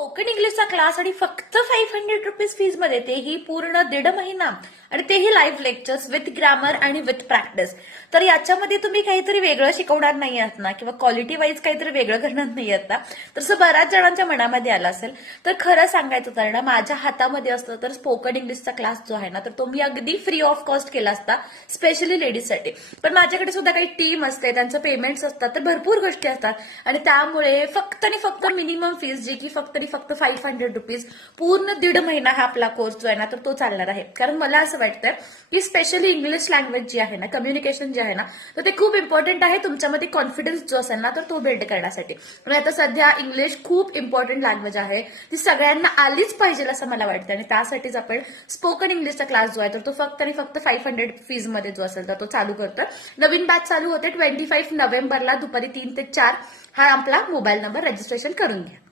Spoken इंग्लिशचा class आणि फक्त 500 रुपीज फीज मध्ये, तेही पूर्ण 1.5 महिना, आणि तेही लाईव्ह लेक्चर्स विथ ग्रामर आणि विथ प्रॅक्टिस. तर याच्यामध्ये तुम्ही काहीतरी वेगळं शिकवणार नाही आहात ना, किंवा क्वालिटी वाईज काहीतरी वेगळं करणार नाही आहात ना, तसं बऱ्याच जणांच्या मनामध्ये आलं असेल. तर खरं सांगायचं तर ना, माझ्या हातामध्ये असतं तर स्पोकन इंग्लिशचा क्लास जो आहे ना, तर तो मी अगदी फ्री ऑफ कॉस्ट केला असता, स्पेशली लेडीजसाठी. पण माझ्याकडे सुद्धा काही टीम असते, त्यांचं पेमेंट्स असतात, तर भरपूर गोष्टी असतात, आणि त्यामुळे फक्त आणि फक्त मिनिमम फीज जी की फक्त 500 रुपीज, पूर्ण 1.5 महिना हा आपला कोर्स जो आहे ना, तर तो चालणार आहे. कारण मला असं वाटतं की स्पेशली इंग्लिश लँग्वेज जी आहे ना, कम्युनिकेशन जे आहे ना, तर ते खूप इम्पॉर्टंट आहे तुमच्यामध्ये कॉन्फिडन्स जो असेल ना, तर तो बिल्ड करण्यासाठी. आणि आता सध्या इंग्लिश खूप इम्पॉर्टंट लँग्वेज आहे, ती सगळ्यांना आलीच पाहिजे असं मला वाटतं. आणि त्यासाठीच आपण स्पोकन इंग्लिशचा क्लास जो आहे तर तो फक्त आणि फक्त 500 फीज मध्ये जो असेल तर तो चालू करतोय. नवीन बॅच चालू होते 25 नोव्हेंबरला दुपारी 3 ते 4. हा आपला मोबाईल नंबर, रजिस्ट्रेशन करून घ्या.